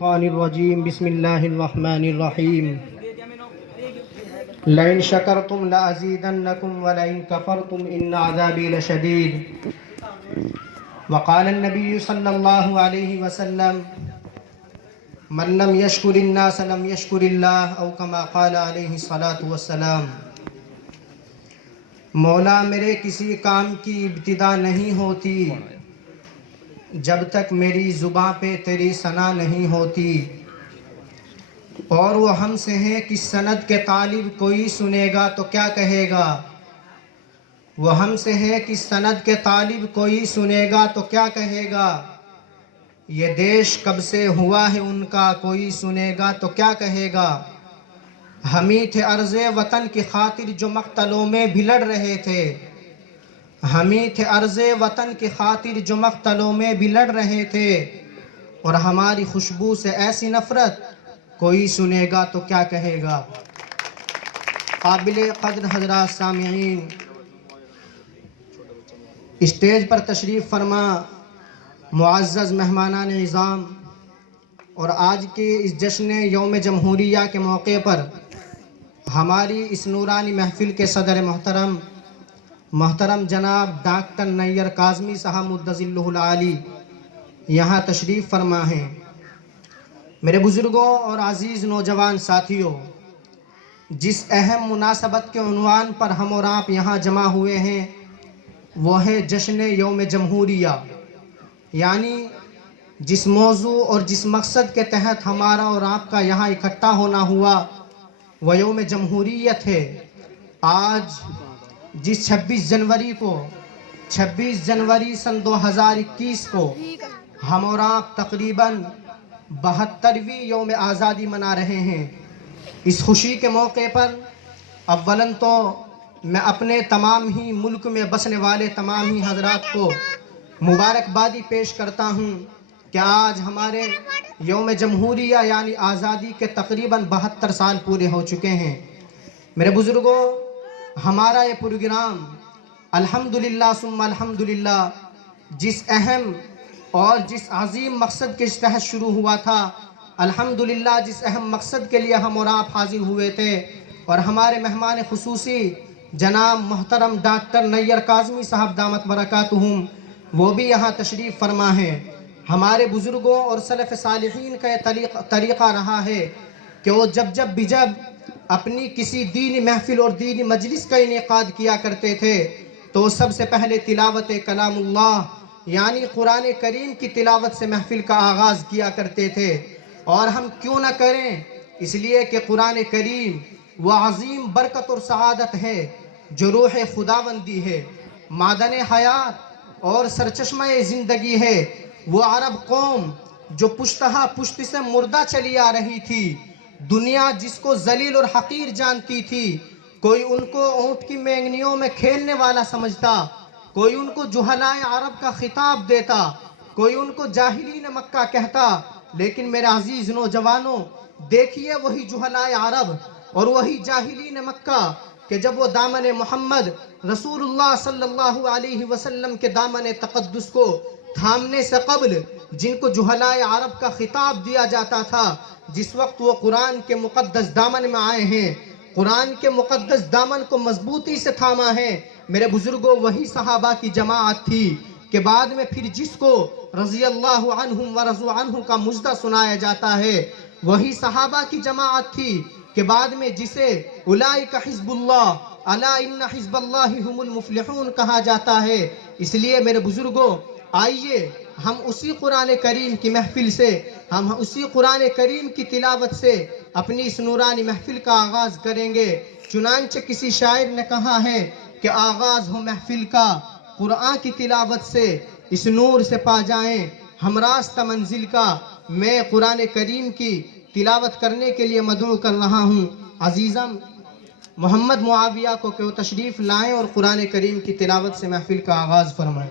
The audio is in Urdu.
الشيطان الرجيم بسم الله الرحمن الرحيم لئن شكرتم لأزيدنكم ولئن كفرتم إن عذابي لشديد وقال النبي صلى الله عليه وسلم من لم يشكر الناس لم يشكر الله أو كما قال عليه الصلاة والسلام۔ مولا میرے کسی کام کی ابتدا نہیں ہوتی جب تک میری زباں پہ تیری ثنا نہیں ہوتی، اور وہ ہم سے ہیں کہ سند کے طالب کوئی سنے گا تو کیا کہے گا، وہ ہم سے ہیں کہ سند کے طالب کوئی سنے گا تو کیا کہے گا، یہ دیش کب سے ہوا ہے ان کا کوئی سنے گا تو کیا کہے گا، ہمیں تھے عرض وطن کی خاطر جو مقتلوں میں بھی لڑ رہے تھے، ہمیں تھے عرض وطن کی خاطر جو مقتلوں میں بھی لڑ رہے تھے، اور ہماری خوشبو سے ایسی نفرت کوئی سنے گا تو کیا کہے گا۔ قابل قدر حضرات سامعین، اسٹیج پر تشریف فرما معزز مہمانان نظام، اور آج کے اس جشن یوم جمہوریہ کے موقع پر ہماری اس نورانی محفل کے صدر محترم جناب ڈاکٹر نیر کاظمی صاحب مدظ اللہ العالی یہاں تشریف فرما ہیں۔ میرے بزرگوں اور عزیز نوجوان ساتھیوں، جس اہم مناسبت کے عنوان پر ہم اور آپ یہاں جمع ہوئے ہیں وہ ہے جشن یوم جمہوریہ، یعنی جس موضوع اور جس مقصد کے تحت ہمارا اور آپ کا یہاں اکٹھا ہونا ہوا وہ یوم جمہوریت ہے۔ آج جس 26 جنوری سن 2021 کو ہم اور آپ تقریباً 72ویں یوم آزادی منا رہے ہیں، اس خوشی کے موقع پر اولاً تو میں اپنے تمام ہی ملک میں بسنے والے تمام ہی حضرات کو مبارکبادی پیش کرتا ہوں کہ آج ہمارے یوم جمہوریہ یعنی آزادی کے تقریباً 72 سال پورے ہو چکے ہیں۔ میرے بزرگوں، ہمارا یہ پروگرام الحمدللہ ثم الحمدللہ جس اہم اور جس عظیم مقصد کے تحت شروع ہوا تھا، الحمدللہ جس اہم مقصد کے لیے ہم اور آپ حاضر ہوئے تھے، اور ہمارے مہمان خصوصی جناب محترم ڈاکٹر نیر کاظمی صاحب دامت برکاتہم وہ بھی یہاں تشریف فرما ہیں۔ ہمارے بزرگوں اور سلف صالحین کا یہ طریقہ رہا ہے کہ وہ جب اپنی کسی دینی محفل اور دینی مجلس کا انعقاد کیا کرتے تھے تو سب سے پہلے تلاوت کلام اللہ یعنی قرآن کریم کی تلاوت سے محفل کا آغاز کیا کرتے تھے، اور ہم کیوں نہ کریں، اس لیے کہ قرآن کریم وہ عظیم برکت اور سعادت ہے جو روح خداوندی ہے، معدن حیات اور سرچشمہ زندگی ہے۔ وہ عرب قوم جو پشتہا پشت سے مردہ چلی آ رہی تھی، دنیا جس کو ذلیل اور حقیر جانتی تھی، کوئی ان کو اونٹ کی مینگنیوں میں کھیلنے والا سمجھتا، کوئی ان کو جہلائے عرب کا خطاب دیتا، کوئی ان کو جاہلین مکہ کہتا، لیکن میرے عزیز نوجوانوں دیکھیے وہی جہلائے عرب اور وہی جاہلین مکہ کہ جب وہ دامن محمد رسول اللہ صلی اللہ علیہ وسلم کے دامن تقدس کو تھامنے سے قبل جن کو جہلائے عرب کا خطاب دیا جاتا تھا، جس وقت وہ قرآن کے مقدس دامن میں آئے ہیں، قرآن کے مقدس دامن کو مضبوطی سے تھاما ہے، میرے بزرگوں وہی صحابہ کی جماعت تھی کہ بعد میں پھر جس کو رضی اللہ عنہم ورضوا عنہ کا مجدہ سنایا جاتا ہے، وہی صحابہ کی جماعت تھی کہ بعد میں جسے اولئک حزب اللہ الا ان حزب اللہ هم المفلحون کہا جاتا ہے۔ اس لیے میرے بزرگوں آئیے ہم اسی قرآن کریم کی محفل سے، ہم اسی قرآن کریم کی تلاوت سے اپنی اس نورانی محفل کا آغاز کریں گے۔ چنانچہ کسی شاعر نے کہا ہے کہ آغاز ہو محفل کا قرآن کی تلاوت سے، اس نور سے پا جائیں ہم راستہ منزل کا۔ میں قرآن کریم کی تلاوت کرنے کے لیے مدعو کر رہا ہوں عزیزم محمد معاویہ کو کہ وہ تشریف لائیں اور قرآن کریم کی تلاوت سے محفل کا آغاز فرمائیں۔